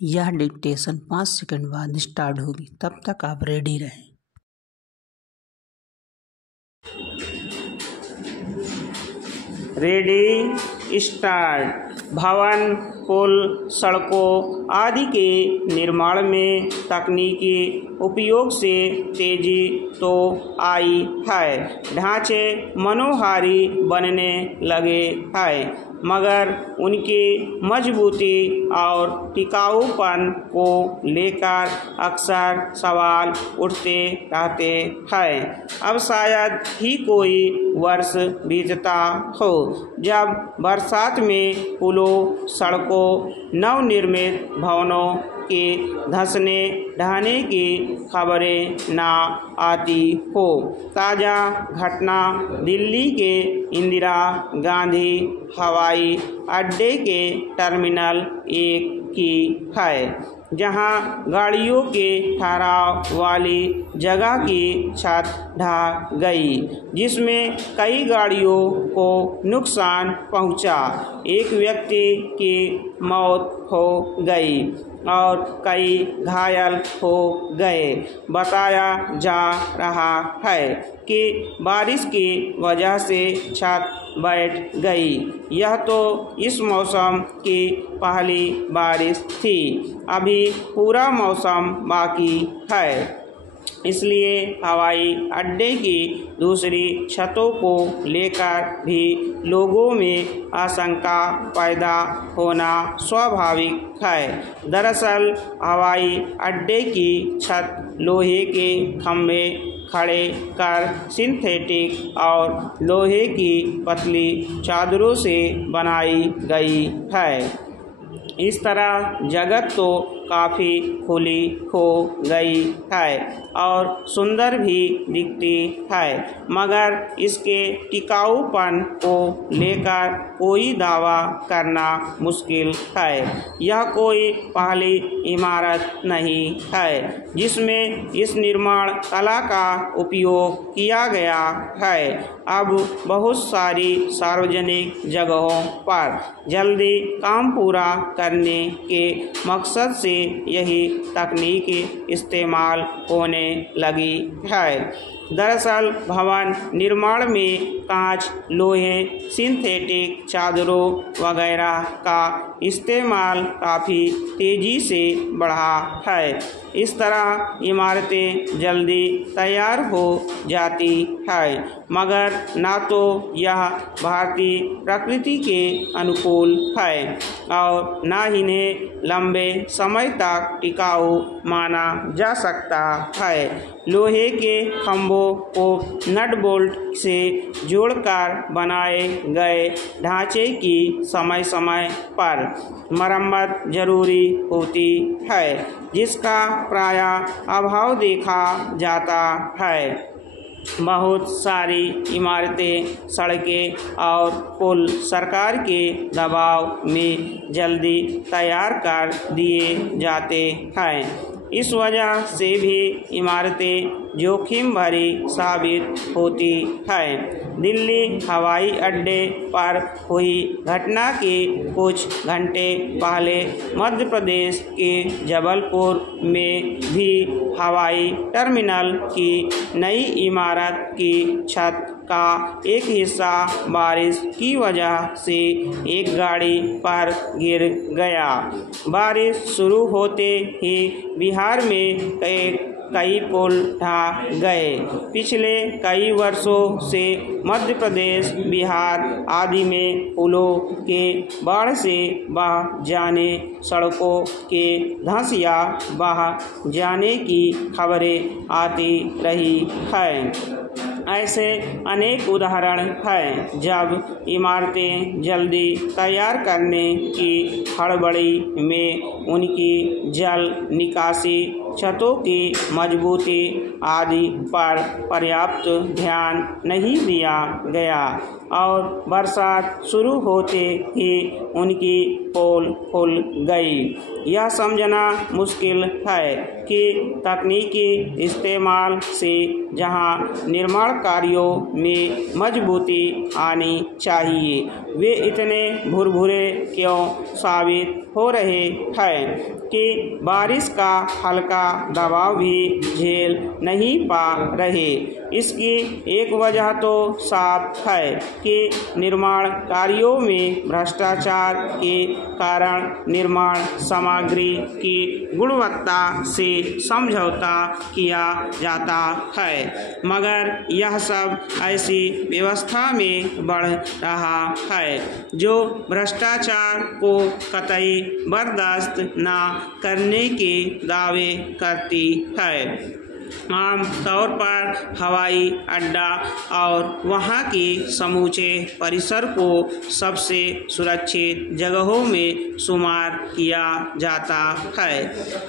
यह dictation 5 second बाद start होगी, तब तक आप रेडी रहें। Ready start. भवन, पुल, सड़कों आदि के निर्माण में तकनीकी उपयोग से तेजी तो आई है, ढांचे मनोहारी बनने लगे हैं, मगर उनकी मजबूती और टिकाऊपन को लेकर अक्सर सवाल उठते रहते हैं। अब शायद ही कोई वर्ष बीतता हो जब बरसात में पुलों, सड़कों, नवनिर्मित भवनों के धंसने ढहने की खबरें ना आती हो। ताज़ा घटना दिल्ली के इंदिरा गांधी हवाई अड्डे के टर्मिनल 1 की है, जहां गाड़ियों के ठहराव वाली जगह की छत ढह गई, जिसमें कई गाड़ियों को नुकसान पहुंचा। एक व्यक्ति की मौत हो गई और कई घायल हो गए। बताया जा रहा है कि बारिश की वजह से छत बैठ गई। यह तो इस मौसम की पहली बारिश थी, अभी पूरा मौसम बाकी है, इसलिए हवाई अड्डे की दूसरी छतों को लेकर भी लोगों में आशंका पैदा होना स्वाभाविक है। दरअसल हवाई अड्डे की छत लोहे के खंभे खड़े कर सिंथेटिक और लोहे की पतली चादरों से बनाई गई है। इस तरह जगत तो काफ़ी खुली हो गई है और सुंदर भी दिखती है, मगर इसके टिकाऊपन को लेकर कोई दावा करना मुश्किल है। यह कोई पहली इमारत नहीं है जिसमें इस निर्माण कला का उपयोग किया गया है। अब बहुत सारी सार्वजनिक जगहों पर जल्दी काम पूरा करने के मकसद से यही तकनीक इस्तेमाल होने लगी है। दरअसल भवन निर्माण में कांच, लोहे, सिंथेटिक चादरों वगैरह का इस्तेमाल काफ़ी तेज़ी से बढ़ा है। इस तरह इमारतें जल्दी तैयार हो जाती है, मगर ना तो यह भारतीय प्रकृति के अनुकूल है और ना इन्हें लंबे समय तक टिकाऊ माना जा सकता है। लोहे के खंभों को नट बोल्ट से जोड़कर बनाए गए ढांचे की समय समय पर मरम्मत जरूरी होती है, जिसका प्रायः अभाव देखा जाता है। बहुत सारी इमारतें, सड़कें और पुल सरकार के दबाव में जल्दी तैयार कर दिए जाते हैं। इस वजह से भी इमारतें जोखिम भरी साबित होती हैं। दिल्ली हवाई अड्डे पर हुई घटना के कुछ घंटे पहले मध्य प्रदेश के जबलपुर में भी हवाई टर्मिनल की नई इमारत की छत का एक हिस्सा बारिश की वजह से एक गाड़ी पर गिर गया। बारिश शुरू होते ही बिहार में कई पुल ढह गए। पिछले कई वर्षों से मध्य प्रदेश, बिहार आदि में पुलों के बाढ़ से बह जाने, सड़कों के धंस या बह जाने की खबरें आती रही हैं। ऐसे अनेक उदाहरण हैं जब इमारतें जल्दी तैयार करने की हड़बड़ी में उनकी जल निकासी, छतों की मजबूती आदि पर पर्याप्त ध्यान नहीं दिया गया और बरसात शुरू होते ही उनकी पोल खुल गई। यह समझना मुश्किल है कि तकनीकी इस्तेमाल से जहां निर्माण कार्यों में मजबूती आनी चाहिए, वे इतने भुरभुरे क्यों साबित हो रहे हैं कि बारिश का हल्का दबाव भी झेल नहीं पा रहे। इसकी एक वजह तो साफ है कि निर्माण कार्यों में भ्रष्टाचार के कारण निर्माण सामग्री की गुणवत्ता से समझौता किया जाता है, मगर यह सब ऐसी व्यवस्था में बढ़ रहा है जो भ्रष्टाचार को कतई बर्दाश्त न करने के दावे करती है। आम तौर पर हवाई अड्डा और वहाँ के समूचे परिसर को सबसे सुरक्षित जगहों में शुमार किया जाता है,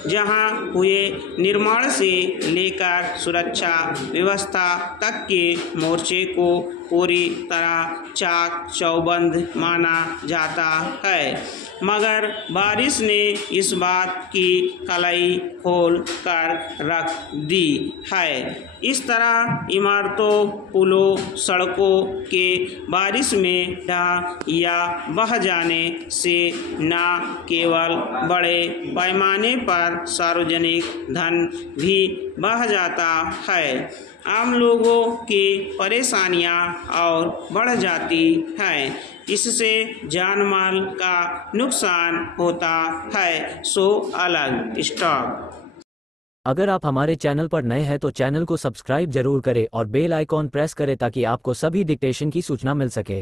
जहाँ हुए निर्माण से लेकर सुरक्षा व्यवस्था तक के मोर्चे को पूरी तरह चाक चौबंद माना जाता है। मगर बारिश ने इस बात की कलई खोल कर रख दी है। इस तरह इमारतों, पुलों, सड़कों के बारिश में ढह या बह जाने से न केवल बड़े पैमाने पर सार्वजनिक धन भी बह जाता है, आम लोगों की परेशानियां और बढ़ जाती हैं। इससे जान माल का नुकसान होता है। सो अलग स्टॉप। अगर आप हमारे चैनल पर नए हैं तो चैनल को सब्सक्राइब जरूर करें और बेल आइकॉन प्रेस करें ताकि आपको सभी डिक्टेशन की सूचना मिल सके।